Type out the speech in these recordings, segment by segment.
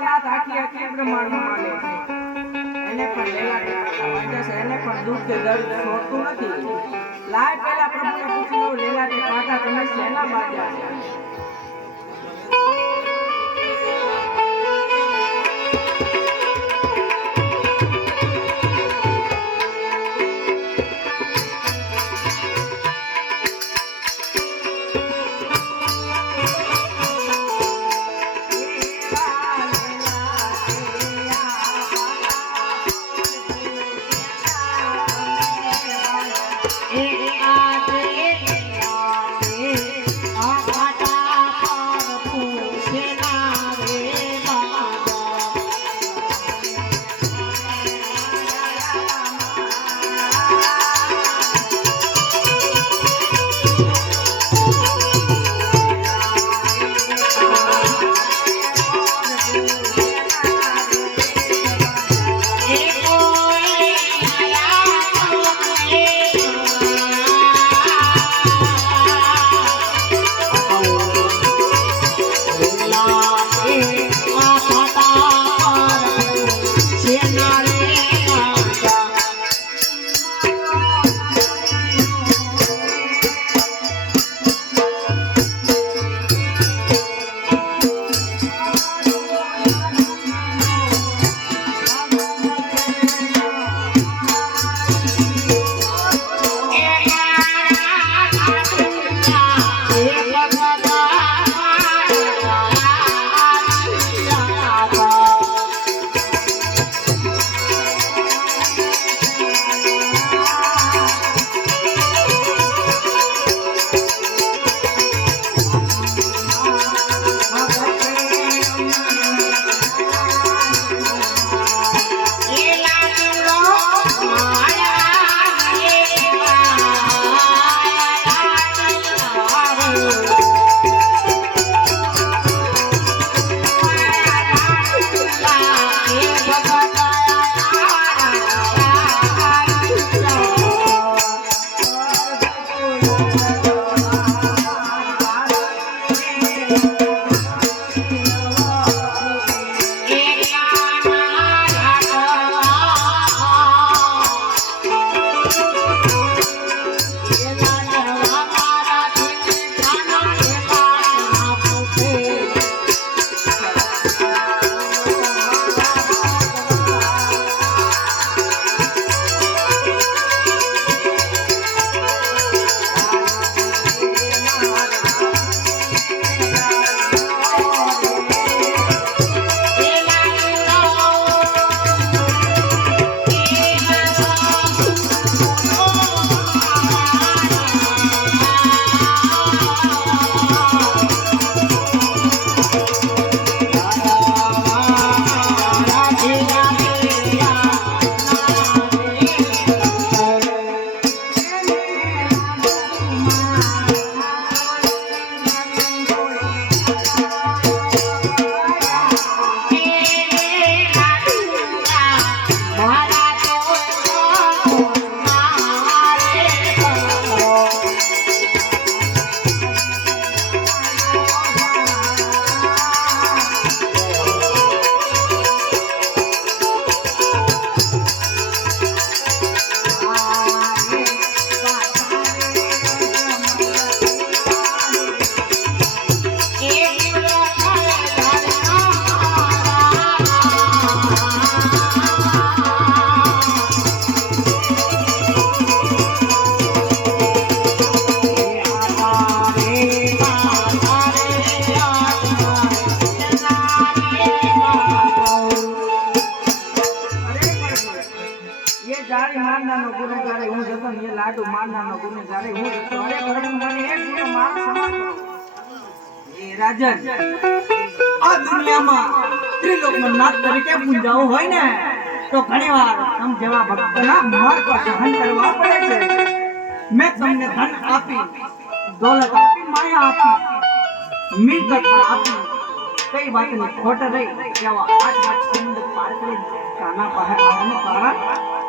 નાથ આખી આખી પ્રમાણમાં માને. એને પણ લેલા ટેકા છે, એને પણ દુઃખ કે દર્દ છોડતું નથી લાય પહેલા પ્રભુને પૂછ્યું લેલા કે પાટા તમે શેના બાજ્યા છે એ લાડુ મારનારનો ગુનેગાર હું મને એક ગુનો માફ સમાન એ રાજન, આ દુનિયામાં ત્રિલોકમાં નાથ તરીકે પૂંજાવું હોય ને, તો ઘણીવાર તમ જેવા ભક્તના માર્ગ પર સહન કરવા પડે છે. મેં તમને ધન આપી, દોલત આપી, માયા આપી, મિલકત આપી. કઈ વાતની ખોટ રહી? કેવા આજ સમુદ્ર પાર કરી કાના પાસે આવવાનું કારણ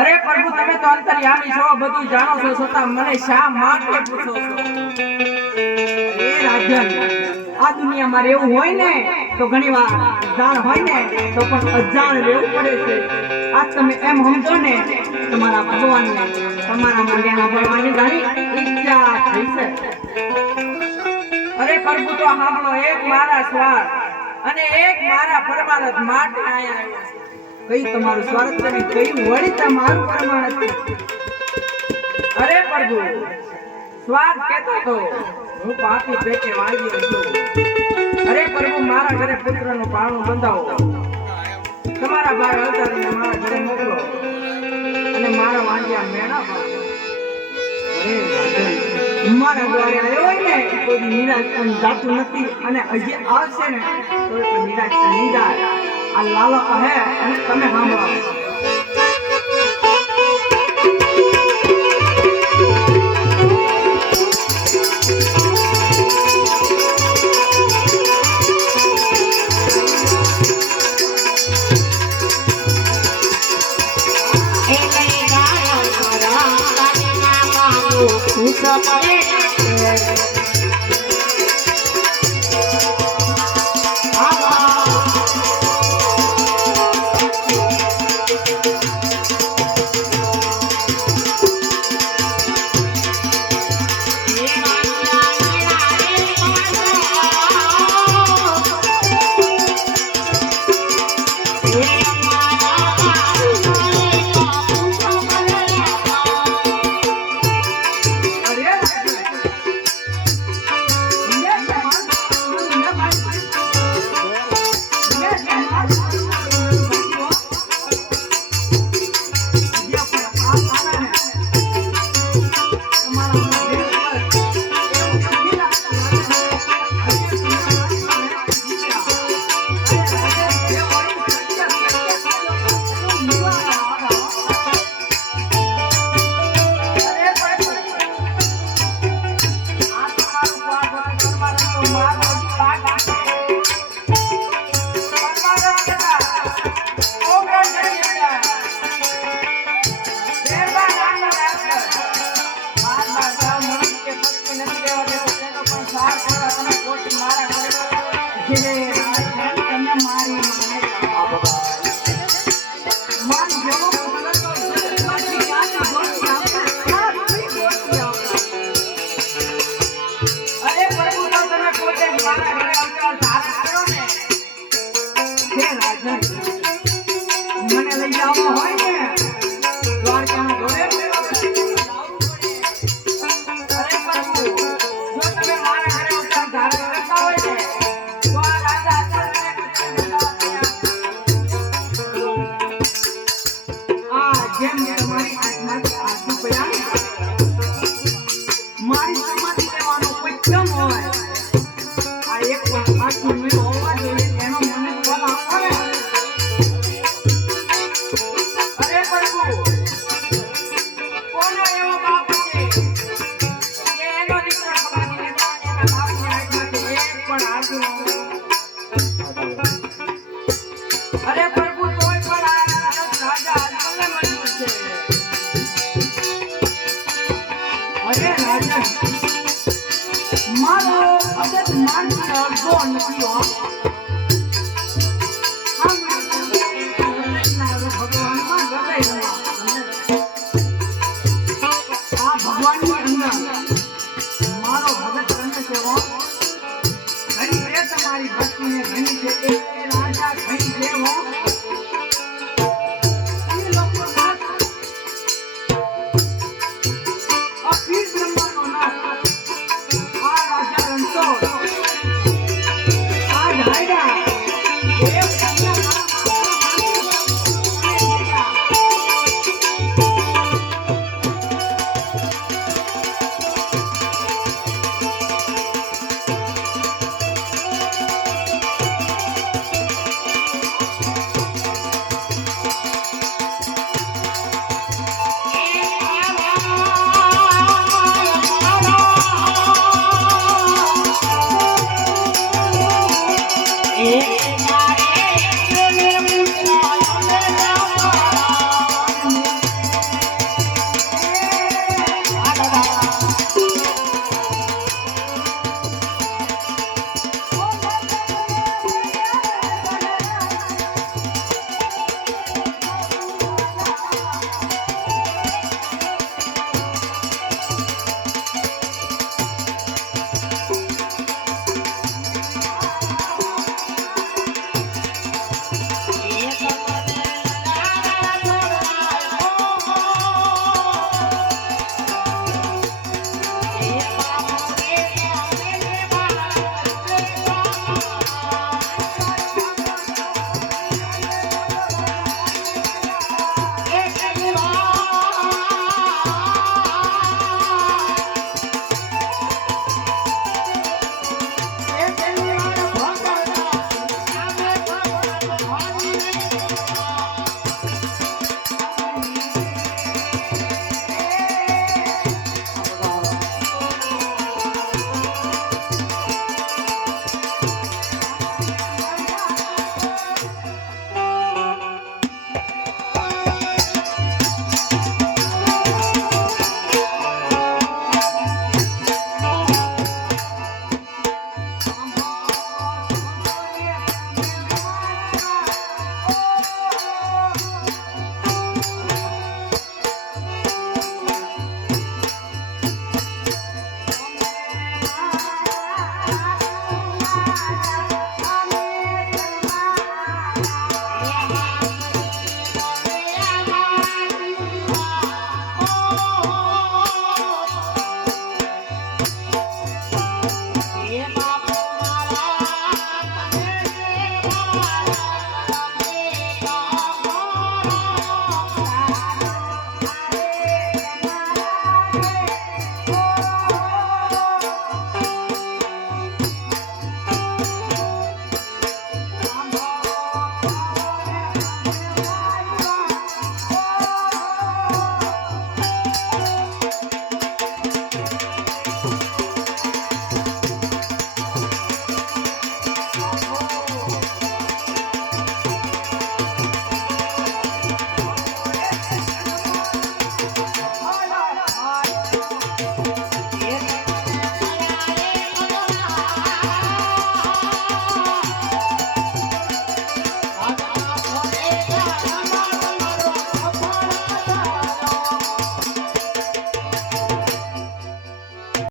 અરે પ્રભુ, તમે તો અંતર્યામી છો, બધું જાણો છો, છતાં મને શા માટે પૂછો છો? એ રાજન, આ દુનિયામાં રહેવું હોય ને, તો ઘણી વાર જાણ હોય ને, તો પણ અજાણ રહેવું પડે છે. આ તમે એમ સમજો ને, તમારા ભગવાનને, તમારા મંડ્યાના ભગવાનની ઘણી ઈચ્છા થઈ છે. અરે પ્રભુ, તો સાંભળો, એક મારા સ્વાર્થ અને એક મારા પરમાનંદ માટે આયા છે. કઈ તમારું સ્વાર્થ અને કઈ વળી તમારું પરમારથ અરે પ્રભુ સ્વાર્થ કેતો તો હું પાપી પેટે વાંગ્યો છું. અરે પ્રભુ મારા ઘરે પુત્રનું પારણું બંધાવો. તમારા ભાઈ અવતારીને મારા ઘરે મોકલો. અને મારા વાંગ્યા મેળા મારા દ્વારે આવ્યો ને જાતું નથી. અને હજી આવશે ને તો નિરાશ નહીં આ લાલો કહે અને તમે સાંભળો I'm born to